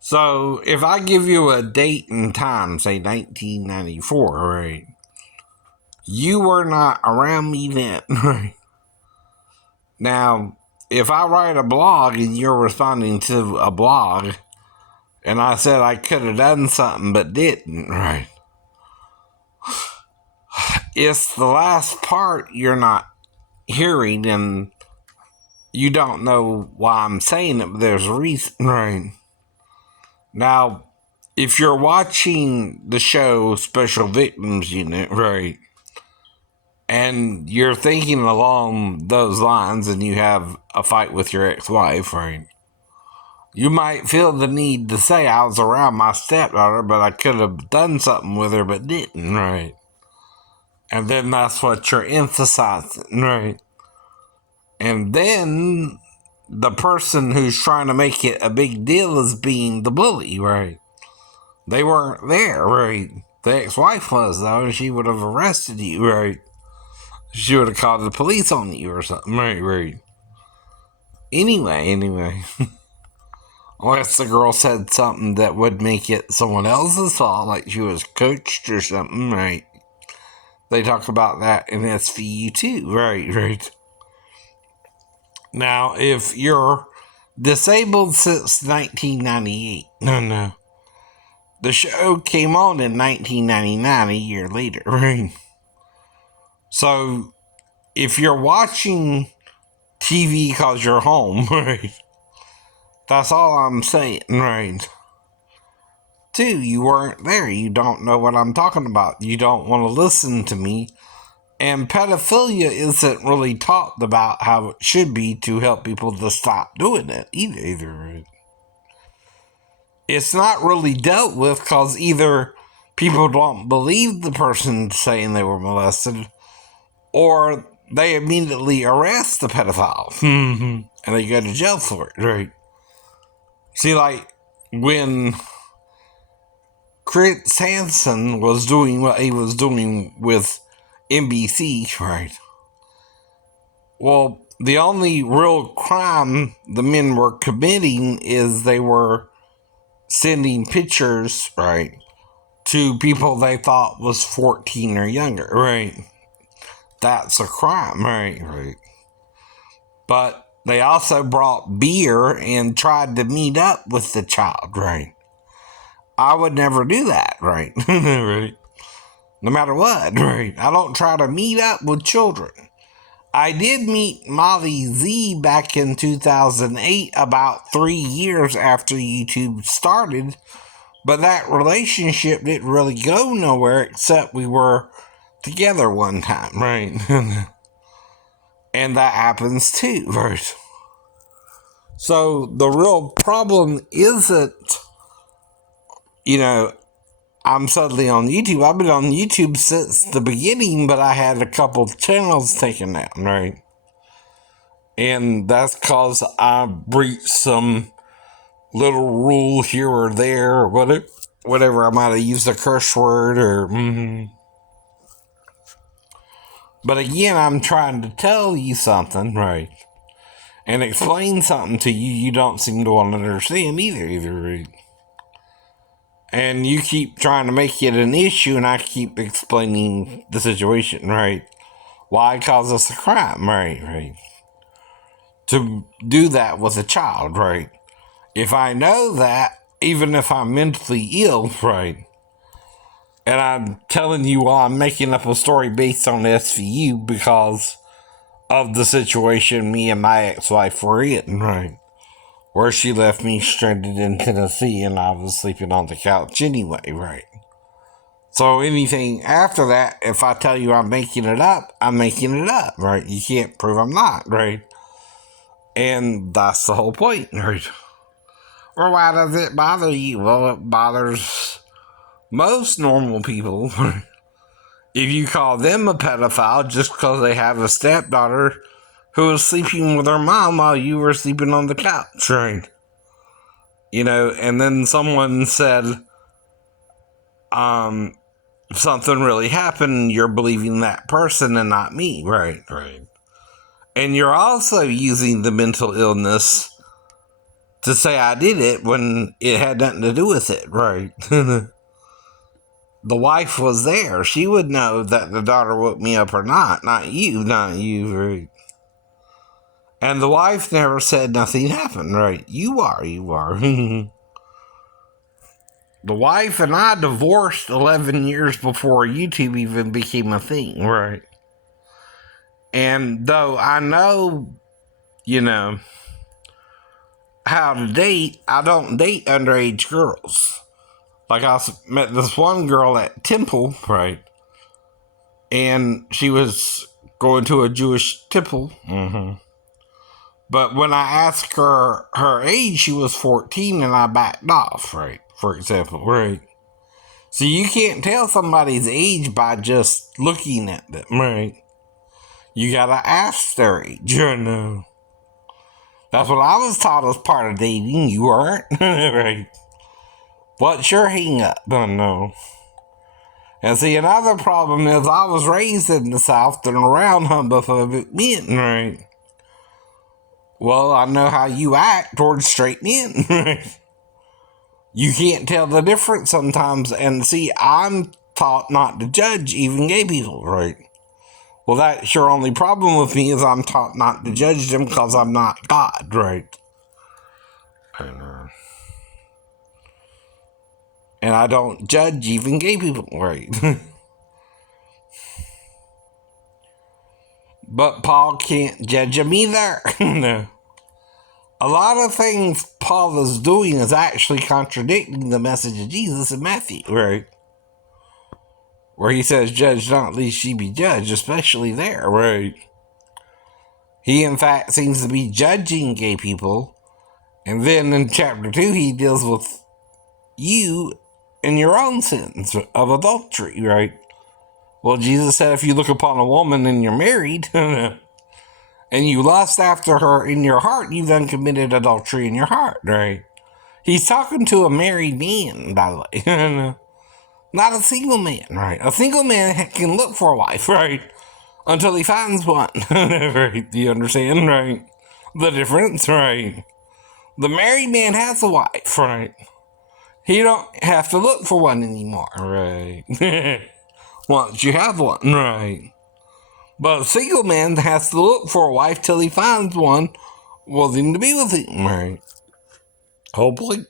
So if I give you a date and time, say 1994, right? You were not around me then, right? Now, if I write a blog and you're responding to a blog, and I said I could have done something but didn't, right? It's the last part you're not hearing, and you don't know why I'm saying it, but there's a reason, right? Now, if you're watching the show Special Victims Unit, right, and you're thinking along those lines and you have a fight with your ex-wife, right, you might feel the need to say, I was around my stepdaughter, but I could have done something with her, but didn't, right? And then that's what you're emphasizing, right? And then the person who's trying to make it a big deal is being the bully, right? They weren't there, right? The ex-wife was, though, and she would have arrested you, right? She would have called the police on you or something, right, right. Anyway. Unless the girl said something that would make it someone else's fault, like she was coached or something, right? They talk about that in SVU too, right, right. Now, if you're disabled since 1998, no. The show came on in 1999, a year later, right? So, if you're watching TV because you're home, right? That's all I'm saying, right? Two, you weren't there. You don't know what I'm talking about. You don't want to listen to me. And pedophilia isn't really talked about how it should be to help people to stop doing it either. It's not really dealt with because either people don't believe the person saying they were molested, or they immediately arrest the pedophile and they go to jail for it, right? See, like when Chris Hansen was doing what he was doing with NBC, right? Well, the only real crime the men were committing is they were sending pictures, right, to people they thought was 14 or younger, right? That's a crime, right. But they also brought beer and tried to meet up with the child, right? I would never do that, right? Right. No matter what, right? I don't try to meet up with children. I did meet Molly Z back in 2008, about 3 years after YouTube started, but that relationship didn't really go nowhere except we were together one time, right? And that happens too, right? So the real problem isn't, I'm suddenly on YouTube. I've been on YouTube since the beginning, but I had a couple channels taken down, right? And that's because I breached some little rule here or there, or whatever. I might have used a curse word or. But again, I'm trying to tell you something, right? And explain something to you you don't seem to want to understand either, right? And you keep trying to make it an issue, and I keep explaining the situation, right? Why it causes a crime, right? To do that with a child, right? If I know that, even if I'm mentally ill, right? And I'm telling you while I'm making up a story based on SVU because of the situation me and my ex-wife were in, right? Where she left me stranded in Tennessee and I was sleeping on the couch anyway, right? So anything after that, if I tell you I'm making it up, I'm making it up, right? You can't prove I'm not, right? And that's the whole point, right? Or why does it bother you? Well, it bothers most normal people. If you call them a pedophile just because they have a stepdaughter who was sleeping with her mom while you were sleeping on the couch, right? And then someone said, something really happened, you're believing that person and not me, right? And you're also using the mental illness to say I did it when it had nothing to do with it, right? The wife was there. She would know that the daughter woke me up or not. Not you, right? And the wife never said nothing happened, right? You are. The wife and I divorced 11 years before YouTube even became a thing, right? And though I know, how to date, I don't date underage girls. Like, I met this one girl at Temple, right? And she was going to a Jewish temple. Mm-hmm. But when I asked her her age, she was 14 and I backed off, right? For example, right? So you can't tell somebody's age by just looking at them, right? You gotta ask their age, That's what I was taught as part of dating. You weren't, right? What's your hang up? No. And see, another problem is I was raised in the South and around homophobic men, right? Well, I know how you act towards straight men, right? You can't tell the difference sometimes. And see, I'm taught not to judge even gay people, right? Well, that's your only problem with me is I'm taught not to judge them because I'm not God, right? And I don't judge even gay people, right? But Paul can't judge them either. No. A lot of things Paul is doing is actually contradicting the message of Jesus in Matthew, right? Where he says, judge not, lest ye be judged, especially there, right? He, in fact, seems to be judging gay people. And then in chapter 2, he deals with you and your own sins of adultery, right? Well, Jesus said if you look upon a woman and you're married, and you lust after her in your heart, you've then committed adultery in your heart, right? He's talking to a married man, by the way. Not a single man, right? A single man can look for a wife, right? Until he finds one. Right? Do you understand, right? The difference, right? The married man has a wife, right? He don't have to look for one anymore, right? Once you have one, right? But a single man has to look for a wife till he finds one willing to be with him, right? Hopefully.